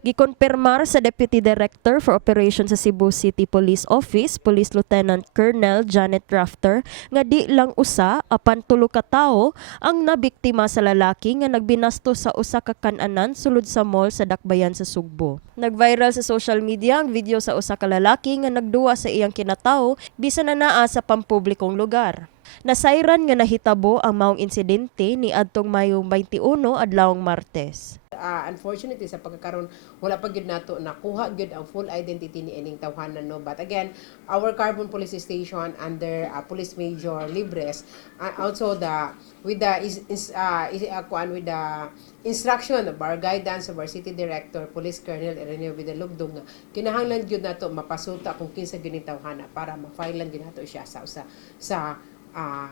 Gikonfirmar sa Deputy Director for Operations sa Cebu City Police Office, Police Lieutenant Colonel Janet Rafter, nga di lang usa apan tulo ka tawo ang nabiktima sa lalaki nga nagbinasto sa usa ka kan-anan sulod sa mall sa Dakbayan sa Sugbo. Nag-viral sa social media ang video sa usa ka lalaki nga nagduwa sa iyang kinatawo bisan na naa sa pampublikong lugar. Nasayran nga nahitabo ang maong insidente ni adtong Mayo 21 adlawng Martes. Unfortunately sa pagkakaroon wala pa gyud nato nakuha gyud ang full identity ni ining tawhanan, no, but again our Carbon Police Station under Police Major Libres also with the instruction of our guidance of our City Director Police Colonel Ania with the lugdong nga kinahanglan gyud nato mapasuta kung kinsa gyud ni tawhana para ma-filean gyud nato siya sa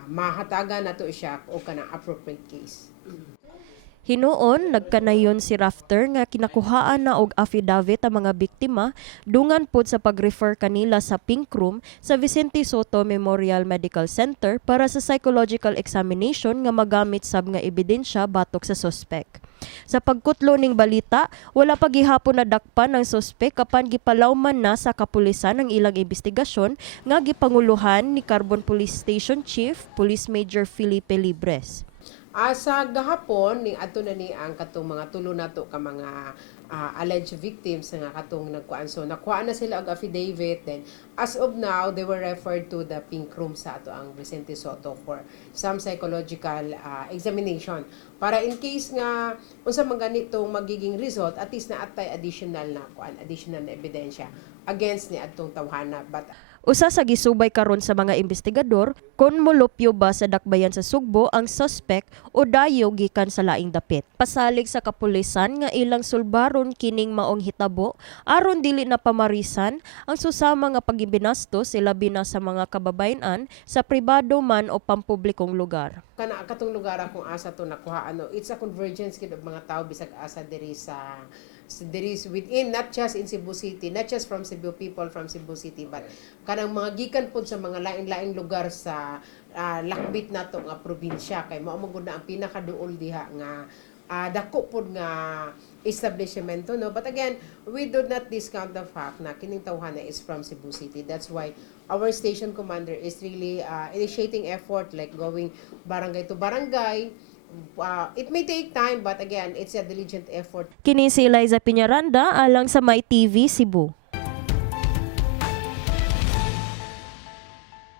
mahatagan nato siya o kanang appropriate case. Hinuon, nagkanayon si Rafter nga kinakuhaan na og affidavit ang mga biktima dungan pod sa pag-refer kanila sa Pink Room sa Vicente Soto Memorial Medical Center para sa psychological examination nga magamit sab nga ebidensya batok sa suspek. Sa pagkutlo ning balita, wala pa gihapon nadakpan ang suspek kapan gipalawman na sa kapolisan ang ilang imbestigasyon nga gipanguluhan ni Carbon Police Station Chief Police Major Felipe Libres. Sa gahapon ning adto na ni ang katong mga tulo nato ka mga alleged victims nga katong nagkuan, so nakuha na sila og affidavit, then as of now they were referred to the Pink Room sa ato ang Vicente Soto for some psychological examination para in case nga unsa man ganitong magiging result at least na atay additional na ebidensya against ni adtong tawhana. But usa sa gisubay karon sa mga investigador kon molupyo ba sa dakbayan sa Sugbo ang suspect o dayo gikan sa laing dapit. Pasalig sa kapulisan nga ilang sulbaron kining maong hitabo aron dili na pamarisan ang susama nga pagibinastos ilabi na sa mga kababayen-an sa pribado man o pampublikong lugar. Kana katong lugar akong asa to nakuha it's a convergence kid of mga tao bisag asa diri within, not just in Cebu City, not just from Cebu people from Cebu City, but kanang mga gikan pod sa mga lain-laing lugar sa lakbit nato nga probinsya kay mao magud na ang pinakaduol diha nga dako pod nga establishmento, no, but again we do not discount the fact na kining tawhana is from Cebu City. That's why our station commander is really initiating effort like going barangay to barangay. It may take time but again it's a diligent effort. Kini si Elaiza Peñaranda alang sa MyTV Cebu.